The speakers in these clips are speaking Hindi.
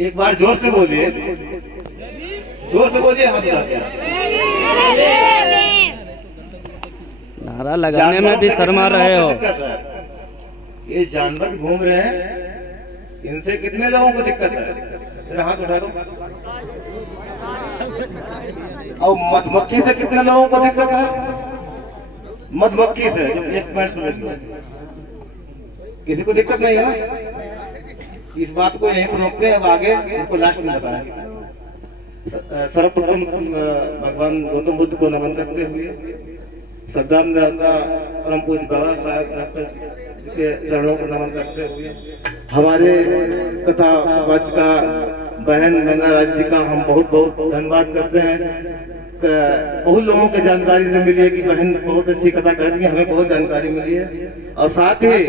एक बार जोर से बोलिए, जोर से बोलिए, हाथ उठाते। नारा लगाने में भी शर्मा रहे हो। ये जानवर घूम रहे हैं, इनसे कितने लोगों को दिक्कत है? जरा हाथ उठा दो। और मधुमक्खी से कितने लोगों को दिक्कत है? मधुमक्खी से जो एक मिनट में लगी, किसी को दिक्कत नहीं है ना? इस बात को यहीं पर रोकते हैं, अब आगे इसको लास्ट में बताएं। सर्वप्रथम भगवान गौतम बुद्ध को नमन करते हुए श्रद्धांजलि रहता परम पूज्य बाबा साहब डॉक्टर के चरणों को नमन करते हुए हमारे कथा वाचिका बहन मीना राज जी का हम बहुत बहुत धन्यवाद करते हैं। बहुत लोगों की जानकारी से मिली है कि बहन बहुत अच्छी कथा करती है, हमें बहुत जानकारी मिली है। और साथ ही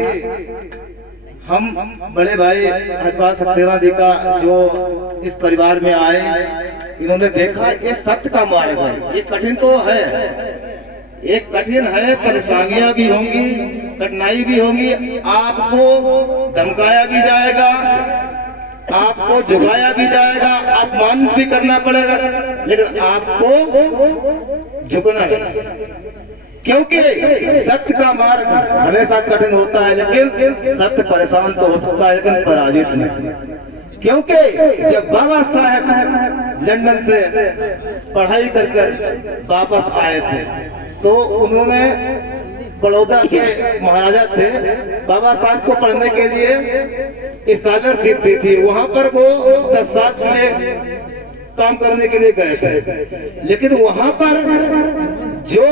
हम बड़े भाई हरिपाल सक्सेना जी का जो इस परिवार में आए, इन्होंने देखा ये सत्य का मार्ग है। ये कठिन तो है, एक कठिन है, परेशानियां भी होंगी, कठिनाई भी होंगी, आपको धमकाया भी जाएगा, आपको झुकाया भी जाएगा, अपमानित भी करना पड़ेगा, लेकिन आपको झुकना नहीं, क्योंकि सत्य का मार्ग हमेशा कठिन होता है, लेकिन सत्य परेशान तो हो सकता है लेकिन पराजित नहीं। क्योंकि जब बाबा साहेब लंदन से पढ़ाई कर वापस आए थे तो उन्होंने बड़ौदा के महाराजा थे, बाबा साहब को पढ़ने के लिए स्कॉलरशिप दी थी। वहां पर वो 10 साल के लिए काम करने के लिए गए थे, लेकिन वहां पर जो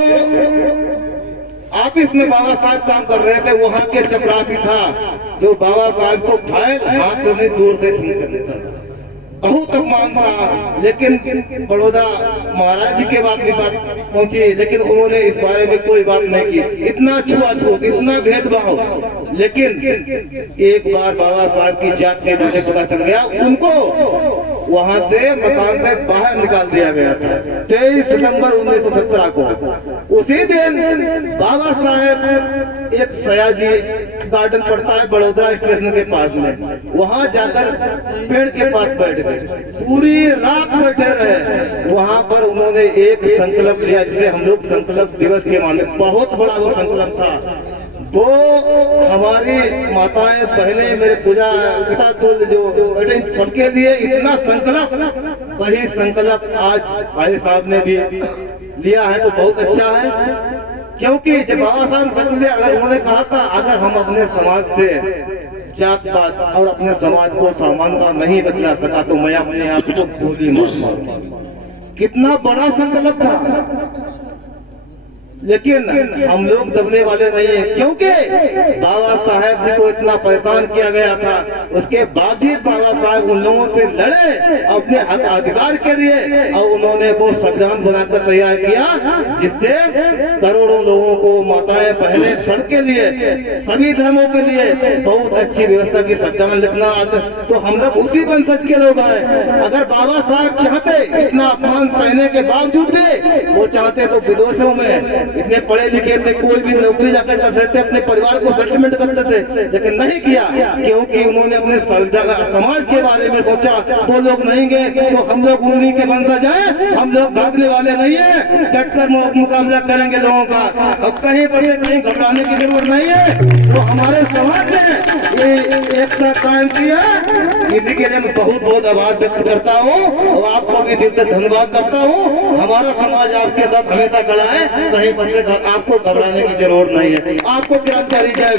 ऑफिस में बाबा साहब काम कर रहे थे, वहां के चपरासी था जो बाबा साहब को फाइल हाथ से दूर से ठीक कर लेता था। बहुत अपमान था, लेकिन बड़ौदा महाराज जी के बाद भी बात पहुंची, लेकिन उन्होंने इस बारे में कोई बात नहीं की। इतना छुआछूत, इतना भेदभाव, लेकिन एक बार बाबा साहब की जात के बारे में पता चल गया, उनको वहां से मकान से बाहर निकाल दिया गया था 23 सितंबर 1917 को। उसी दिन बाबा साहब एक सयाजी गार्डन पड़ता है बड़ोदरा स्टेशन के पास में, वहां जाकर पेड़ के पास बैठ गए, पूरी रात बैठे रहे। वहां पर उन्होंने एक संकल्प लिया जिसे हम लोग संकल्प दिवस के माने, बहुत बड़ा वो संकल्प था। वो हमारी माताएं बहनें मेरे पूजा पिता कुल जो बेटे सबके लिए इतना संकल्प, वही संकल्प आज भाई साहब ने भी लिया है तो बहुत अच्छा है। क्योंकि जब बाबा साहब सच अगर उन्होंने कहा था अगर हम अपने समाज से जात पात और अपने समाज को समानता नहीं बदला सका तो मैं अपने आप को गोली मारूंगा। कितना बड़ा संकल्प था, लेकिन हम लोग दबने वाले नहीं है, क्योंकि बाबा साहेब जी को इतना परेशान किया गया था, उसके बावजूद बाबा साहेब उन लोगों से लड़े अपने हक अधिकार के लिए, और उन्होंने वो संविधान बनाकर तैयार किया जिससे करोड़ों लोगों को, माताएं बहनें सबके लिए, सभी धर्मों के लिए बहुत अच्छी व्यवस्था की संविधान लिखना। तो हम लोग उसी वंशज के लोग हैं। अगर बाबा साहब चाहते इतना अपमान सहने के बावजूद भी वो चाहते तो विदेशों में इतने पढ़े लिखे थे, कोई भी नौकरी जाकर कर सकते, अपने परिवार को सेटलमेंट करते थे, लेकिन नहीं किया, क्योंकि उन्होंने अपने समाज के बारे में सोचा। वो लोग नहीं गए तो हम लोग उन्हीं के वंशज हैं, हम लोग भागने वाले नहीं है, डटकर मुकाबला करेंगे लोगों का। अब कहीं पर कहीं घबराने की जरूरत नहीं है। तो हमारे समाज ने ये एकता कायम की है, इसी के लिए मैं बहुत बहुत आभार व्यक्त करता हूँ और आपको भी दिल से धन्यवाद करता हूँ। हमारा समाज आपके साथ हमेशा खड़ा है, कहीं आपको घबराने की जरूरत नहीं है। आपको क्रांतिकारी जय।